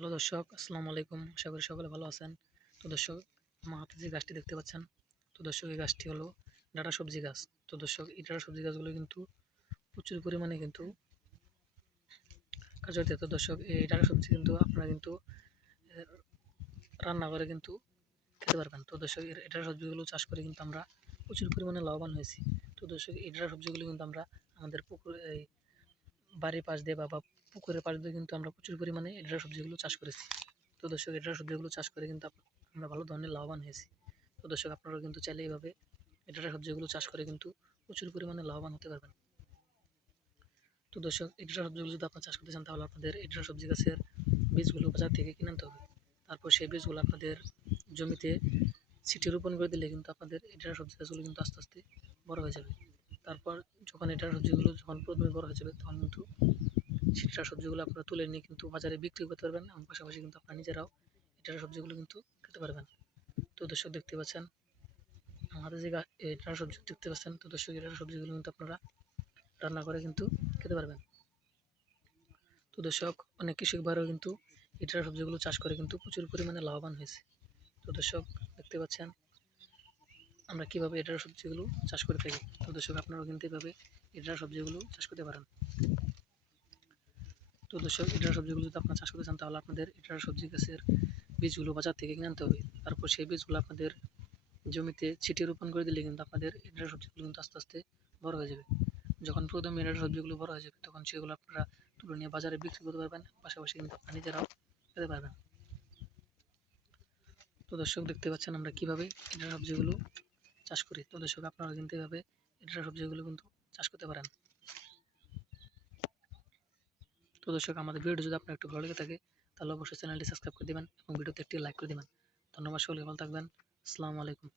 Hello দর্শক, আসসালামু আলাইকুম। আশা করি সকলে ভালো আছেন। তো দর্শক, আমার হাতে যে গাছটি দেখতে পাচ্ছেন, তো দর্শক এই গাছটি হলো ডাঁটা সবজি গাছ। তো দর্শক এই ডাঁটা সবজি গাছগুলো কিন্তু প্রচুর পরিমাণে কিন্তু কার্যকরী। তো দর্শক এই ডাঁটা সবজি কিন্তু আপনারা কিন্তু এ রান্না করে কিন্তু খেতে পারবেন। তো দর্শক এই ডাঁটা সবজিগুলো চাষ করে কিন্তু আমরা প্রচুর পরিমাণে লাভবান হয়েছি। তো দর্শক এই ডাঁটা সবজিগুলো কিন্তু আমরা আমাদের এই বাড়ির পাশ দিয়ে বা পুকুরের পাশ দিয়ে কিন্তু আমরা প্রচুর পরিমাণে এই ডাঁটা সবজিগুলো চাষ করেছি। তো দর্শক এটার সবজিগুলো চাষ করে কিন্তু আমরা ভালো ধরনের লাভবান হয়েছি। তো দর্শক আপনারাও কিন্তু চাইলে এইভাবে এটার সবজিগুলো চাষ করে কিন্তু প্রচুর পরিমাণে লাভবান হতে পারবেন। তো দর্শক এটার সবজিগুলো যদি আপনারা চাষ করতে চান তাহলে আপনাদের এটার সবজি গাছের বীজগুলো বাজার থেকে কিনে আনতে হবে। তারপর সেই বীজগুলো আপনাদের জমিতে ছিটিয়ে রোপণ করে দিলে কিন্তু আপনাদের এটার সবজি গাছগুলো কিন্তু আস্তে আস্তে বড় হয়ে যাবে। তারপর যখন এটার সবজিগুলো যখন প্রথমে বড় হয়ে যাবে তখন কিন্তু সেটার সবজিগুলো আপনারা তুলে নিয়ে কিন্তু বাজারে বিক্রি করতে পারবেন এবং পাশাপাশি কিন্তু আপনারা নিজেরাও এটার সবজিগুলো কিন্তু খেতে পারবেন। তো দর্শক দেখতে পাচ্ছেন আমাদের যে এটার সবজি দেখতে পাচ্ছেন, তো দর্শক এটার সবজিগুলো কিন্তু আপনারা রান্না করে কিন্তু খেতে পারবেন। তো দর্শক অনেক কৃষক ভাইরাও কিন্তু এটার সবজিগুলো চাষ করে কিন্তু প্রচুর পরিমাণে লাভবান হয়েছে। তো দর্শক দেখতে পাচ্ছেন আমরা কিভাবে এটার সবজিগুলো চাষ করে থাকি। তো দর্শক আপনারাও কিন্তু এভাবে এটার সবজিগুলো চাষ করতে পারেন। তো দর্শক এটার সবজিগুলো যদি আপনারা চাষ করতে চান তাহলে আপনাদের এটার সবজি গাছের বীজগুলো বাজার থেকে কিনে আনতে হবে। তারপর সেই বীজগুলো আপনাদের জমিতে ছিটিয়ে রোপণ করে দিলে কিন্তু আপনাদের এটার সবজিগুলো কিন্তু আস্তে আস্তে বড় হয়ে যাবে। যখন প্রথম এটার সবজিগুলো বড় হয়ে যাবে তখন সেগুলো আপনারা তুলে নিয়ে বাজারে বিক্রি করতে পারবেন, পাশাপাশি কিন্তু আপনারা নিজেরাও খেতে পারবেন। তো দর্শক দেখতে পাচ্ছেন আমরা কিভাবে এটার সবজিগুলো চাষ করি। তো দর্শক আপনারা কিন্তু এভাবে এটার সবজিগুলো কিন্তু চাষ করতে পারেন। তো দর্শক আমাদের ভিডিও যদি আপনার একটু ভালো লেগে থাকে তাহলে অবশ্যই চ্যানেলটি সাবস্ক্রাইব করে দিবেন এবং ভিডিওতে একটি লাইক করে দিবেন। ধন্যবাদ, সকলে ভালো থাকবেন। আসসালামু আলাইকুম।